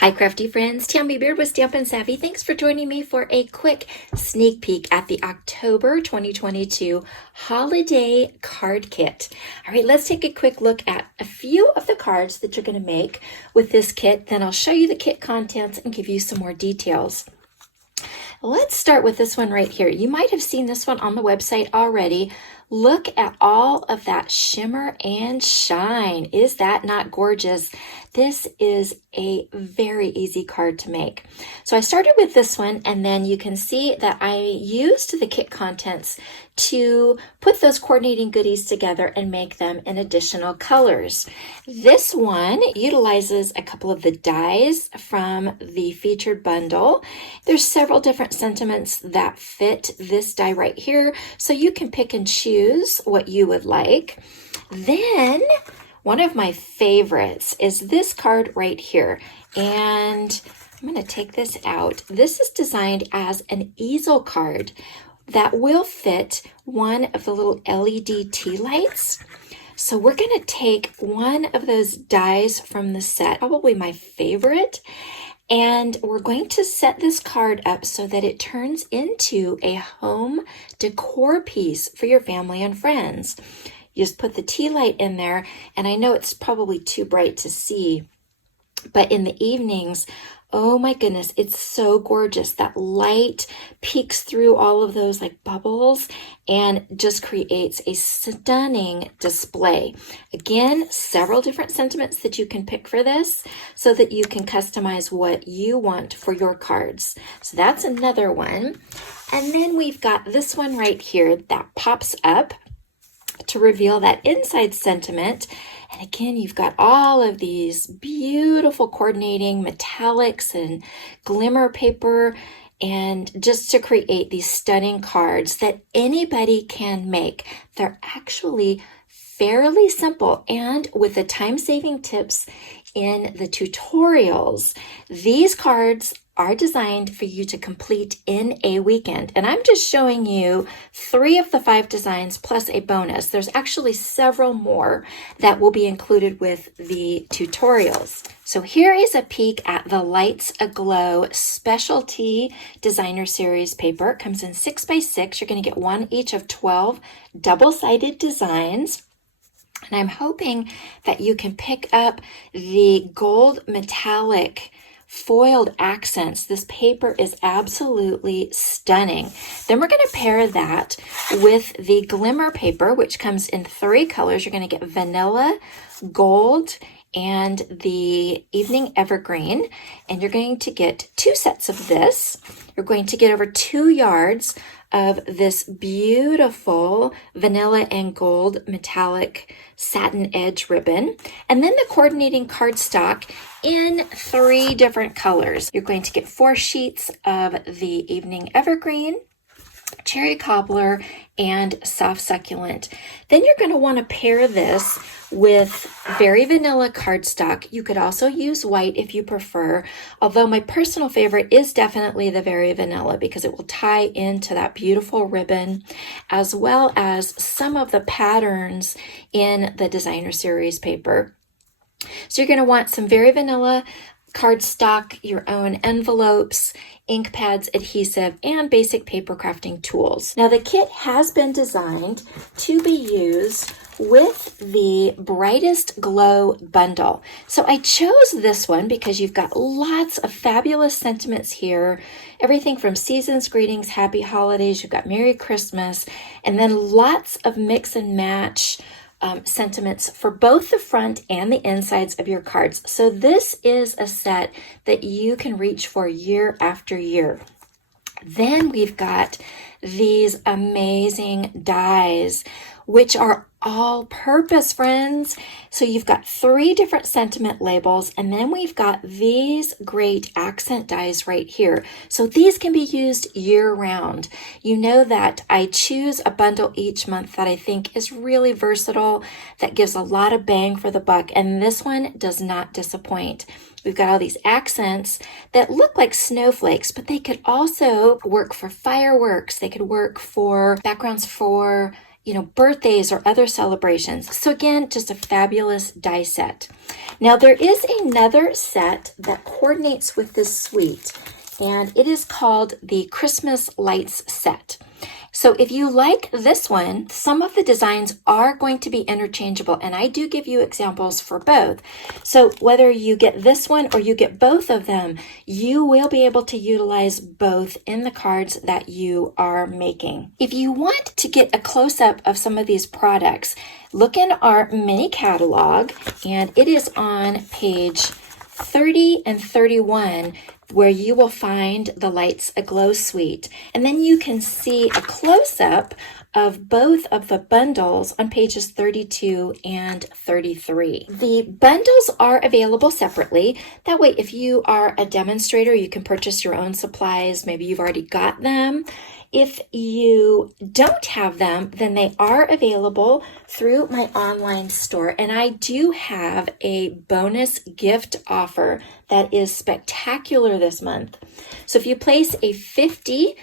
Hi, crafty friends. Tammy Beard with Stampin' Savvy. Thanks for joining me for a quick sneak peek at the October 2022 Holiday Card Kit. All right, let's take a quick look at a few of the cards that you're going to make with this kit. Then I'll show you the kit contents and give you some more details. Let's start with this one right here. You might have seen this one on the website already. Look at all of that shimmer and shine. Is that not gorgeous? This is a very easy card to make. So I started with this one, and then you can see that I used the kit contents to put those coordinating goodies together and make them in additional colors. This one utilizes a couple of the dies from the featured bundle. There's several different sentiments that fit this die right here, so you can pick and choose what you would like. Then one of my favorites is this card right here, and I'm going to take this out. This is designed as an easel card that will fit one of the little LED tea lights. So we're going to take one of those dies from the set, probably my favorite, and we're going to set this card up so that it turns into a home decor piece for your family and friends. You just put the tea light in there, and I know it's probably too bright to see, but in the evenings, oh my goodness, it's so gorgeous. That light peeks through all of those like bubbles and just creates a stunning display. Again, several different sentiments that you can pick for this so that you can customize what you want for your cards. So that's another one. And then we've got this one right here that pops up to reveal that inside sentiment. And again, you've got all of these beautiful coordinating metallics and glimmer paper, and just to create these stunning cards that anybody can make. They're actually fairly simple, and with the time-saving tips in the tutorials, these cards are designed for you to complete in a weekend. And I'm just showing you 3 of the 5 designs plus a bonus. There's actually several more that will be included with the tutorials. So here is a peek at the Lights Aglow Specialty Designer Series paper. It comes in 6x6. You're going to get one each of 12 double-sided designs. And I'm hoping that you can pick up the gold metallic foiled accents. This paper is absolutely stunning. Then we're going to pair that with the glimmer paper, which comes in 3 colors. You're going to get vanilla, gold, and the evening evergreen. And you're going to get 2 sets of this. You're going to get over 2 yards of this beautiful vanilla and gold metallic satin edge ribbon, and then the coordinating cardstock in 3 different colors. You're going to get 4 sheets of the evening evergreen, cherry cobbler, and soft succulent. Then you're going to want to pair this with very vanilla cardstock. You could also use white if you prefer, although my personal favorite is definitely the very vanilla because it will tie into that beautiful ribbon, as well as some of the patterns in the designer series paper. So you're going to want some very vanilla cardstock, your own envelopes, ink pads, adhesive, and basic paper crafting tools. Now the kit has been designed to be used with the Brightest Glow bundle. So I chose this one because you've got lots of fabulous sentiments here. Everything from seasons, greetings, happy holidays, you've got Merry Christmas, and then lots of mix and match sentiments for both the front and the insides of your cards. So this is a set that you can reach for year after year. Then we've got these amazing dies, which are all-purpose, friends. So you've got 3 different sentiment labels, and then we've got these great accent dies right here. So these can be used year-round. You know that I choose a bundle each month that I think is really versatile, that gives a lot of bang for the buck, and this one does not disappoint. We've got all these accents that look like snowflakes, but they could also work for fireworks. They could work for backgrounds for birthdays or other celebrations. So again, just a fabulous die set. Now there is another set that coordinates with this suite, and it is called the Christmas Lights set. So if you like this one, some of the designs are going to be interchangeable, and I do give you examples for both. So whether you get this one or you get both of them, you will be able to utilize both in the cards that you are making. If you want to get a close-up of some of these products, look in our mini catalog, and it is on page 30 and 31, where you will find the Lights Aglow suite. And then you can see a close-up of both of the bundles on pages 32 and 33. The bundles are available separately. That way, if you are a demonstrator, you can purchase your own supplies. Maybe you've already got them. If you don't have them, then they are available through my online store. And I do have a bonus gift offer that is spectacular this month. So if you place a $50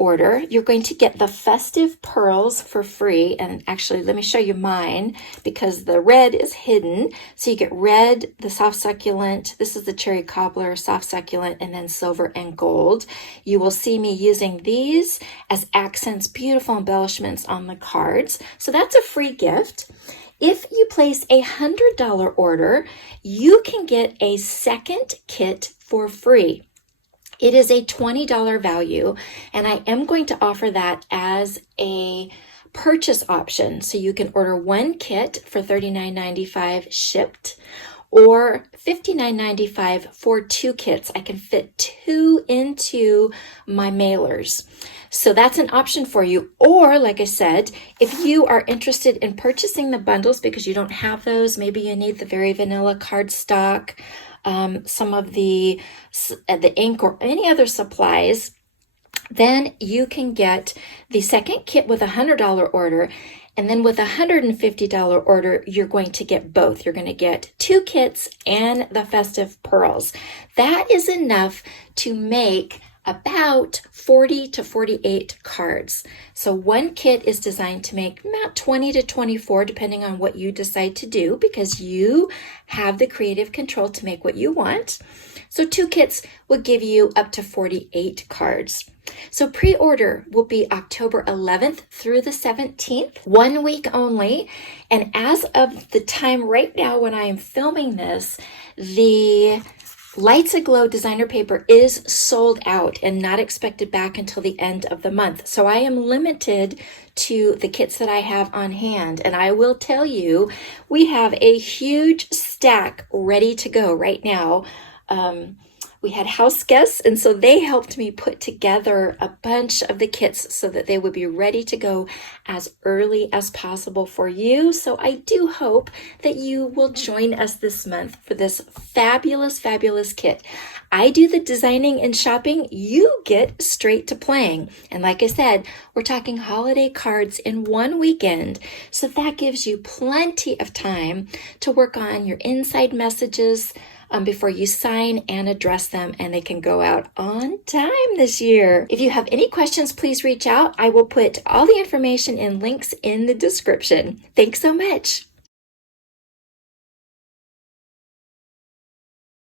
order, you're going to get the festive pearls for free. And actually, let me show you mine because the red is hidden. So you get red, the soft succulent, this is the cherry cobbler, soft succulent, and then silver and gold. You will see me using these as accents, beautiful embellishments on the cards. So that's a free gift. If you place a $100 order, you can get a second kit for free. It is a $20 value, and I am going to offer that as a purchase option. So you can order one kit for $39.95 shipped, or $59.95 for two kits. I can fit two into my mailers. So that's an option for you. Or, like I said, if you are interested in purchasing the bundles because you don't have those, maybe you need the very vanilla cardstock, some of the ink or any other supplies, then you can get the second kit with a $100 order. And then with a $150 order, you're going to get both. You're going to get two kits and the festive pearls. That is enough to make about 40 to 48 cards. So one kit is designed to make about 20 to 24, depending on what you decide to do, because you have the creative control to make what you want. So two kits will give you up to 48 cards. So pre-order will be October 11th through the 17th, 1 week only. And as of the time right now when I am filming this, the Lights Aglow designer paper is sold out and not expected back until the end of the month. So I am limited to the kits that I have on hand. And I will tell you, we have a huge stack ready to go right now. We had house guests, and so they helped me put together a bunch of the kits so that they would be ready to go as early as possible for you. So I do hope that you will join us this month for this fabulous, fabulous kit. I do the designing and shopping. You get straight to playing. And like I said, we're talking holiday cards in one weekend. So that gives you plenty of time to work on your inside messages before you sign and address them, and they can go out on time this year. If you have any questions, please reach out. I will put all the information and links in the description. Thanks so much.